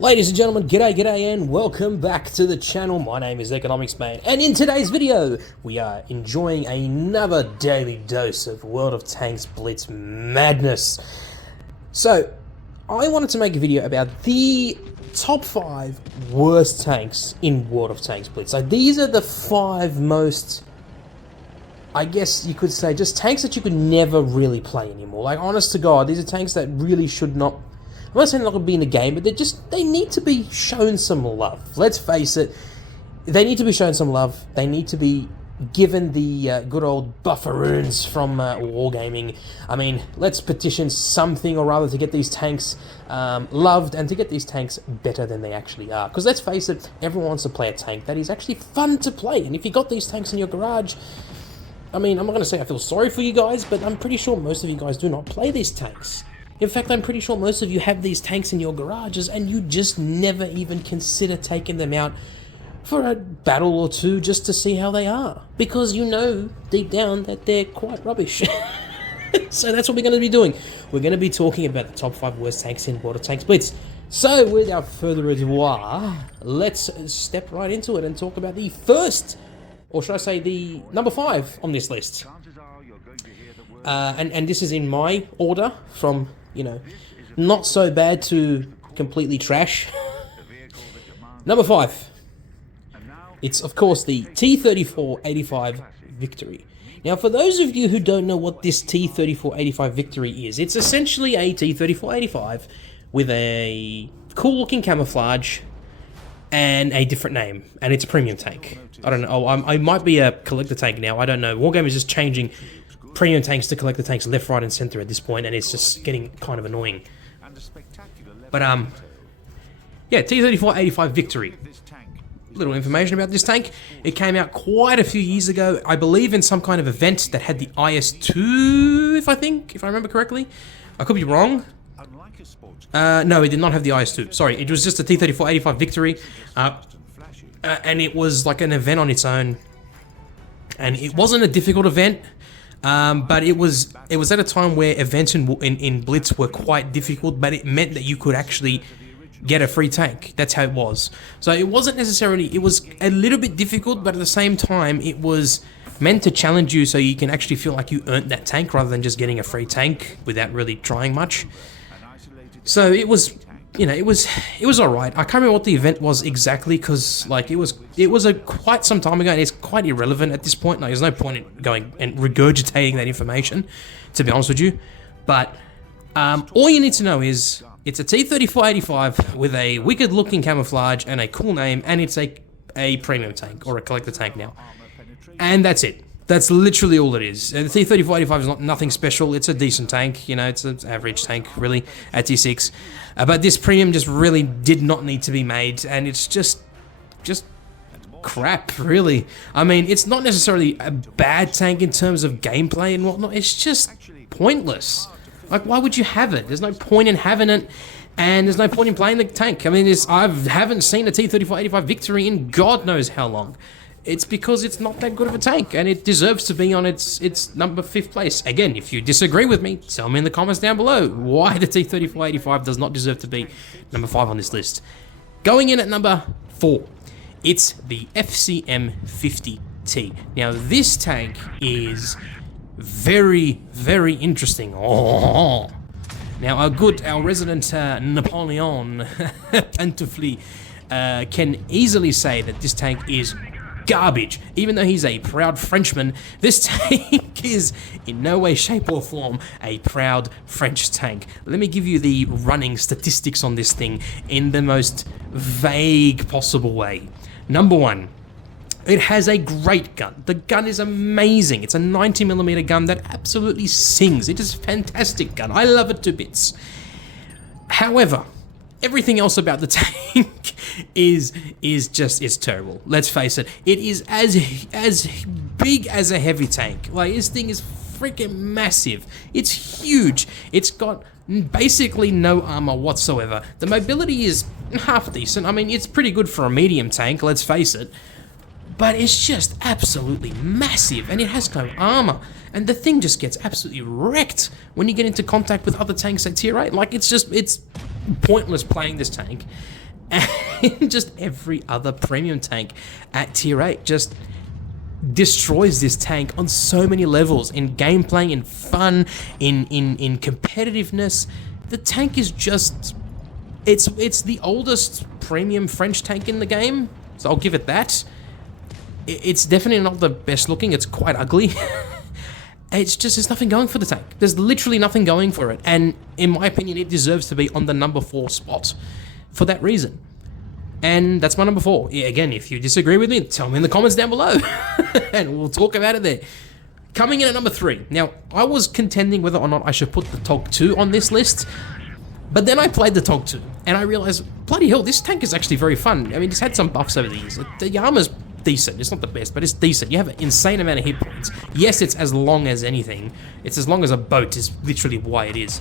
Ladies and gentlemen, g'day and welcome back to the channel. My name is Economics Man, and in today's video, we are enjoying another daily dose of World of Tanks Blitz madness. So, I wanted to make a video about the top 5 worst tanks in World of Tanks Blitz. So these are the 5 most, I guess you could say, just tanks that you could never really play anymore. Like, honest to God, these are tanks that really should not, I'm not saying they're not going to be in the game, but they need to be shown some love. Let's face it, they need to be shown some love. They need to be given the good old bufferoons from Wargaming. I mean, let's petition something or other to get these tanks loved and to get these tanks better than they actually are. Because let's face it, everyone wants to play a tank that is actually fun to play. And if you got these tanks in your garage, I mean, I'm not going to say I feel sorry for you guys, but I'm pretty sure most of you guys do not play these tanks. In fact, I'm pretty sure most of you have these tanks in your garages and you just never even consider taking them out for a battle or two just to see how they are. Because you know deep down that they're quite rubbish. So that's what we're going to be doing. We're going to be talking about the top 5 worst tanks in World of Tanks Blitz. So without further ado, let's step right into it and talk about the first, or should I say the number 5 on this list. And this is in my order from, you know, not so bad to completely trash. Number 5. It's, of course, the T-34-85 Victory. Now, for those of you who don't know what this T-34-85 Victory is, it's essentially a T-34-85 with a cool-looking camouflage and a different name, and it's a premium tank. I don't know, I might be a collector tank now, I don't know. Wargaming is just changing premium tanks to collector tanks left, right, and center at this point, and it's just getting kind of annoying. But, yeah, T-34-85 Victory. Little information about this tank. It came out quite a few years ago, I believe in some kind of event that had the IS-2, if I remember correctly. I could be wrong. No, it did not have the IS-2. Sorry, it was just a T-34-85 Victory. And it was like an event on its own. And it wasn't a difficult event. But it was at a time where events in Blitz were quite difficult, but it meant that you could actually get a free tank. That's how it was. So it wasn't necessarily, it was a little bit difficult, but at the same time, it was meant to challenge you so you can actually feel like you earned that tank rather than just getting a free tank without really trying much. So it was, you know, it was alright. I can't remember what the event was exactly because, like, it was quite some time ago and it's quite irrelevant at this point. Like, there's no point in going and regurgitating that information, to be honest with you. But all you need to know is it's a T-34-85 with a wicked-looking camouflage and a cool name, and it's a premium tank, or a collector tank now. And that's it. That's literally all it is. The T-34-85 is not nothing special. It's a decent tank, you know, it's an average tank, really, at T6. But this premium just really did not need to be made, and it's just crap, really. I mean, it's not necessarily a bad tank in terms of gameplay and whatnot, it's just pointless. Like, why would you have it? There's no point in having it, and there's no point in playing the tank. I mean, I haven't seen a T-34-85 Victory in God knows how long. It's because it's not that good of a tank, and it deserves to be on its number 5th place. Again, if you disagree with me, tell me in the comments down below why the T-34-85 does not deserve to be number 5 on this list. Going in at number 4, it's the FCM-50T. Now, this tank is very, very interesting. Oh. Now, our resident Napoleon Pantofle can easily say that this tank is garbage. Even though he's a proud Frenchman, this tank is in no way, shape, or form a proud French tank. Let me give you the running statistics on this thing in the most vague possible way. Number 1. It has a great gun. The gun is amazing. It's a 90mm gun that absolutely sings. It is a fantastic gun. I love it to bits. However, everything else about the tank is terrible. Let's face it. It is as big as a heavy tank. Like, this thing is freaking massive. It's huge. It's got basically no armor whatsoever. The mobility is half decent. I mean, it's pretty good for a medium tank, let's face it. But it's just absolutely massive, and it has no armor. And the thing just gets absolutely wrecked when you get into contact with other tanks at tier 8. Like, it's pointless playing this tank. And just every other premium tank at tier 8 just destroys this tank on so many levels, in gameplay, in fun, in competitiveness. The tank is just, it's the oldest premium French tank in the game, so I'll give it that. It's definitely not the best looking, it's quite ugly. It's just, there's nothing going for the tank. There's literally nothing going for it, and in my opinion, it deserves to be on the number 4 spot for that reason. And that's my number 4. Again, if you disagree with me, tell me in the comments down below, and we'll talk about it there. Coming in at number 3. Now, I was contending whether or not I should put the TOG 2 on this list, but then I played the TOG 2, and I realized, bloody hell, this tank is actually very fun. I mean, it's had some buffs over the years. The armor's decent. It's not the best, but it's decent. You have an insane amount of hit points. Yes, it's as long as anything. It's as long as a boat is literally why it is.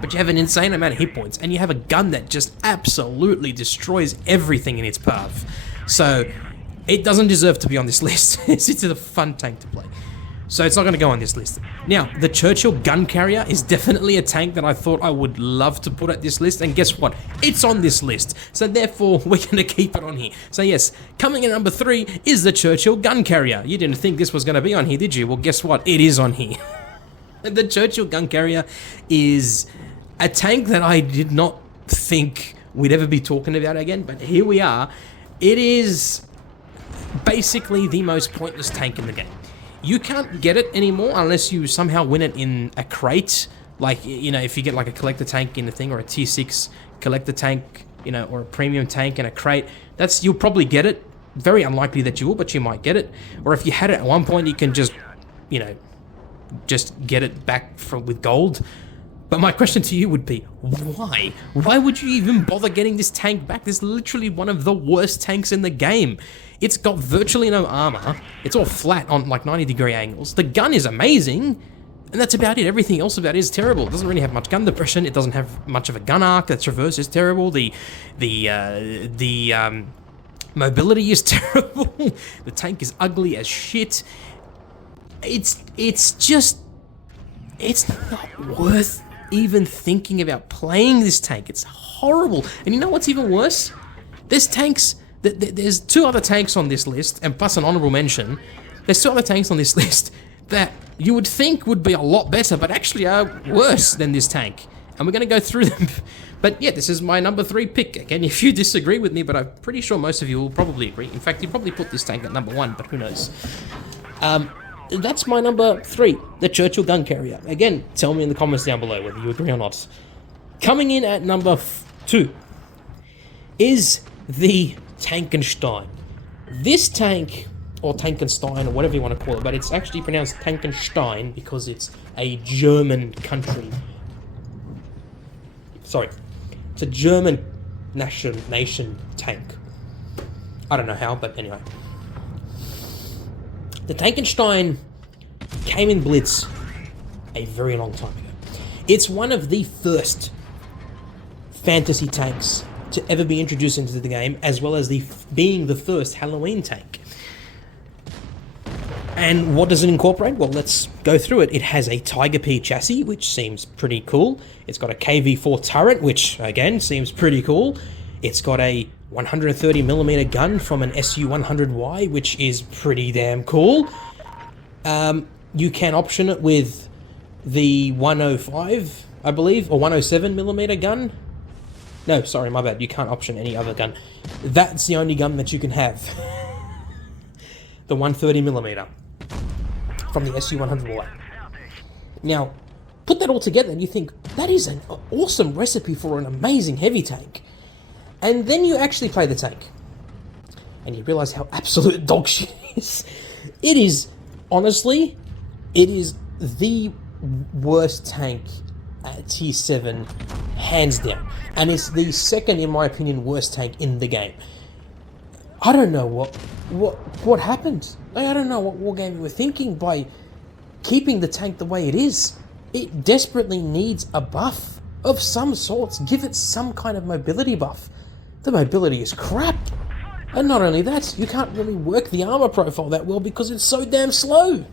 But you have an insane amount of hit points, and you have a gun that just absolutely destroys everything in its path. So, it doesn't deserve to be on this list. It's a fun tank to play. So it's not going to go on this list. Now, the Churchill Gun Carrier is definitely a tank that I thought I would love to put at this list, and guess what? It's on this list. So therefore, we're going to keep it on here. So yes, coming in at number 3 is the Churchill Gun Carrier. You didn't think this was going to be on here, did you? Well, guess what? It is on here. The Churchill Gun Carrier is a tank that I did not think we'd ever be talking about again, but here we are. It is basically the most pointless tank in the game. You can't get it anymore unless you somehow win it in a crate. Like, you know, if you get like a collector tank in a thing, or a tier 6 collector tank, you know, or a premium tank in a crate, you'll probably get it. Very unlikely that you will, but you might get it. Or if you had it at one point, you can just, you know, just get it back with gold. But my question to you would be, why? Why would you even bother getting this tank back? This is literally one of the worst tanks in the game. It's got virtually no armor. It's all flat on like 90-degree angles. The gun is amazing, and that's about it. Everything else about it is terrible. It doesn't really have much gun depression. It doesn't have much of a gun arc. The traverse is terrible. The mobility is terrible. The tank is ugly as shit. It's just, it's not worth even thinking about playing this tank. It's horrible. And you know what's even worse? There's 2 other tanks on this list, and plus an honorable mention. There's 2 other tanks on this list that you would think would be a lot better, but actually are worse than this tank. And we're going to go through them. But yeah, this is my number 3 pick. Again, if you disagree with me, but I'm pretty sure most of you will probably agree. In fact, you probably put this tank at number 1, but who knows. That's my number 3, the Churchill Gun Carrier. Again, tell me in the comments down below whether you agree or not. Coming in at number 2 is the Tankenstein. This tank, or Tankenstein, or whatever you want to call it, but it's actually pronounced Tankenstein because it's a German country. Sorry, it's a German nation tank. I don't know how, but anyway. The Tankenstein came in Blitz a very long time ago. It's one of the first fantasy tanks to ever be introduced into the game, as well as being the first Halloween tank. And what does it incorporate? Well, let's go through it. It has a Tiger P chassis, which seems pretty cool. It's got a KV-4 turret, which again seems pretty cool. It's got a 130mm gun from an SU-100Y, which is pretty damn cool. You can option it with the 105, I believe, or 107mm gun. No, sorry, my bad. You can't option any other gun. That's the only gun that you can have. The 130mm from the SU-100Y. Now, put that all together and you think, that is an awesome recipe for an amazing heavy tank. And then you actually play the tank. And you realize how absolute dog shit it is. It is, honestly, it is the worst tank at tier 7, hands down. And it's the second, in my opinion, worst tank in the game. I don't know what happened. I don't know what Wargaming were thinking by keeping the tank the way it is. It desperately needs a buff of some sorts. Give it some kind of mobility buff. The mobility is crap. And not only that, you can't really work the armor profile that well because it's so damn slow.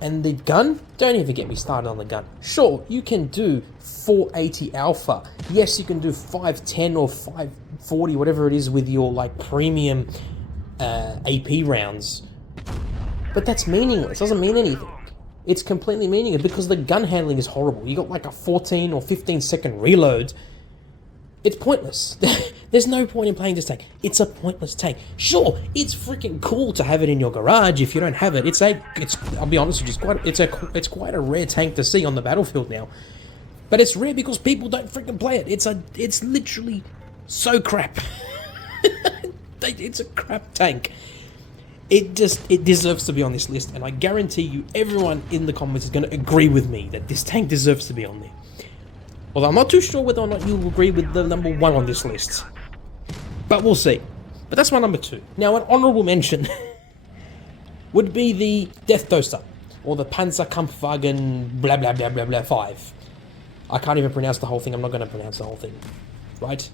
And the gun? Don't even get me started on the gun. Sure, you can do 480 alpha. Yes, you can do 510 or 40, whatever it is, with your like premium AP rounds. But that's meaningless. It doesn't mean anything. It's completely meaningless because the gun handling is horrible. You got like a 14 or 15 second reload. It's pointless. There's no point in playing this tank. It's a pointless tank. Sure, it's freaking cool to have it in your garage. If you don't have it, it's I'll be honest with you, it's quite a rare tank to see on the battlefield now. But it's rare because people don't freaking play it. It's literally so crap. It's a crap tank. It deserves to be on this list, and I guarantee you everyone in the comments is going to agree with me that this tank deserves to be on there. Although I'm not too sure whether or not you'll agree with the number 1 on this list. But we'll see. But that's my number 2. Now, an honourable mention would be the Death Toaster, or the Panzerkampfwagen blah blah blah blah blah 5. I can't even pronounce the whole thing. I'm not going to pronounce the whole thing. Right?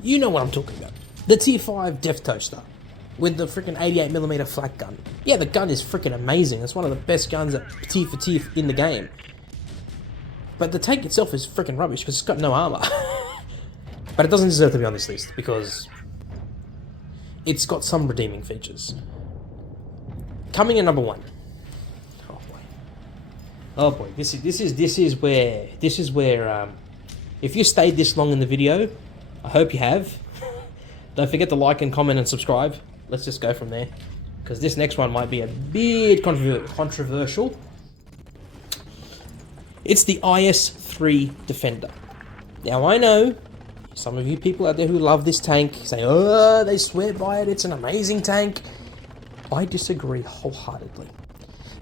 You know what I'm talking about. The Tier 5 Death Toaster with the freaking 88mm flak gun. Yeah, the gun is freaking amazing. It's one of the best guns at tier for tier in the game. But the tank itself is freaking rubbish because it's got no armor. But it doesn't deserve to be on this list because it's got some redeeming features. Coming in number 1. Oh boy, this is where if you stayed this long in the video, I hope you have. Don't forget to like and comment and subscribe. Let's just go from there, because this next one might be a bit controversial. It's the IS-3 Defender. Now I know some of you people out there who love this tank say, oh, they swear by it, it's an amazing tank. I disagree wholeheartedly.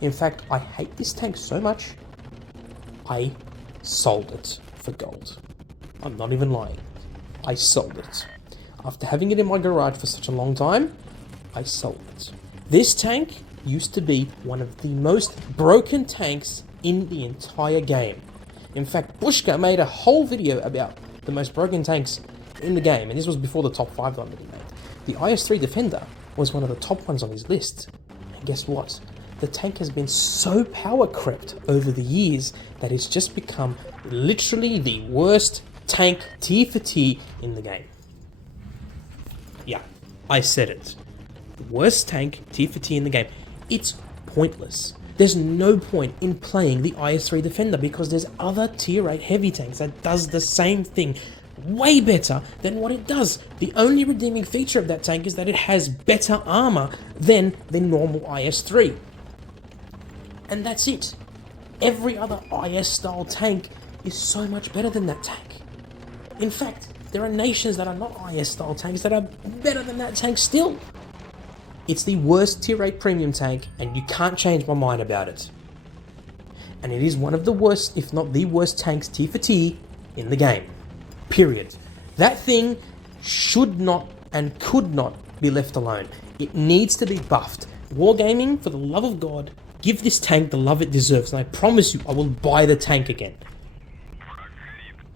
In fact, I hate this tank so much, I sold it for gold. I'm not even lying. I sold it. After having it in my garage for such a long time, I sold it. This tank used to be one of the most broken tanks in the entire game. In fact, Bushka made a whole video about the most broken tanks in the game, and this was before the top 5 that he made. The IS-3 Defender was one of the top ones on his list. And guess what? The tank has been so power crept over the years that it's just become literally the worst tank tier for tier in the game. Yeah, I said it. The worst tank tier for tier in the game. It's pointless. There's no point in playing the IS-3 Defender because there's other tier 8 heavy tanks that does the same thing way better than what it does. The only redeeming feature of that tank is that it has better armor than the normal IS-3. And that's it. Every other IS style tank is so much better than that tank. In fact, there are nations that are not IS style tanks that are better than that tank still. It's the worst tier 8 premium tank, and you can't change my mind about it. And it is one of the worst, if not the worst tanks tier for tier in the game. Period. That thing should not and could not be left alone. It needs to be buffed. Wargaming, for the love of God, give this tank the love it deserves, and I promise you I will buy the tank again.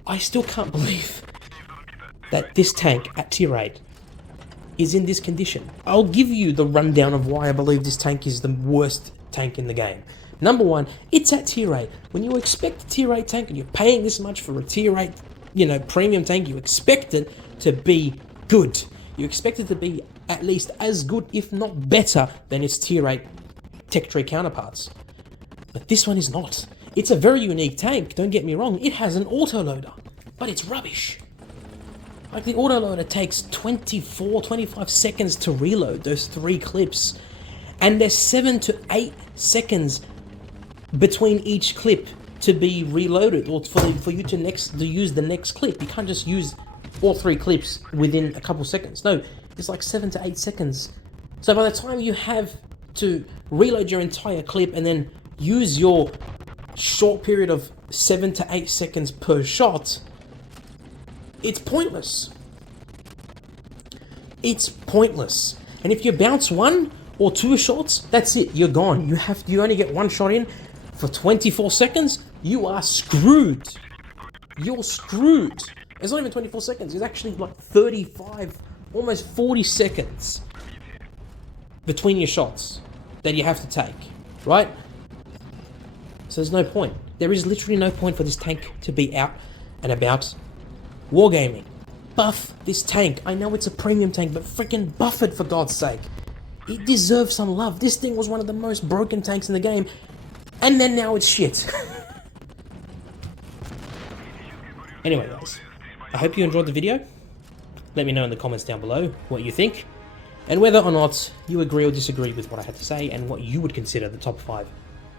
I still can't believe that this tank at tier 8 is in this condition. I'll give you the rundown of why I believe this tank is the worst tank in the game. Number 1, it's at tier 8. When you expect a tier 8 tank and you're paying this much for a tier 8, premium tank, you expect it to be good. You expect it to be at least as good, if not better, than its tier 8 tech tree counterparts. But this one is not. It's a very unique tank, don't get me wrong. It has an autoloader, but it's rubbish. Like, the autoloader takes 25 seconds to reload those 3 clips, and there's 7 to 8 seconds between each clip to be reloaded, or for you to use the next clip. You can't just use all 3 clips within a couple seconds. No, it's like 7 to 8 seconds. So by the time you have to reload your entire clip and then use your short period of 7 to 8 seconds per shot, it's pointless. It's pointless. And if you bounce 1 or 2 shots, that's it, you're gone. You only get 1 shot in for 24 seconds, you are screwed. You're screwed. It's not even 24 seconds, it's actually like 35, almost 40 seconds between your shots that you have to take, right? So there's no point. There is literally no point for this tank to be out and about wargaming. buff this tank. I know it's a premium tank, but freaking buff it for God's sake. It deserves some love. This thing was one of the most broken tanks in the game, and then now it's shit. Anyway, guys, I hope you enjoyed the video. Let me know in the comments down below what you think, and whether or not you agree or disagree with what I had to say, and what you would consider the top 5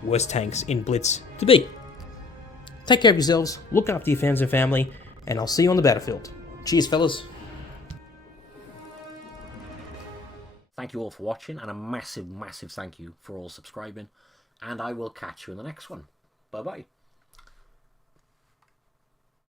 worst tanks in Blitz to be. Take care of yourselves, look after your fans and family, and I'll see you on the battlefield. Cheers, fellas. Thank you all for watching, and a massive, massive thank you for all subscribing, and I will catch you in the next one. Bye-bye.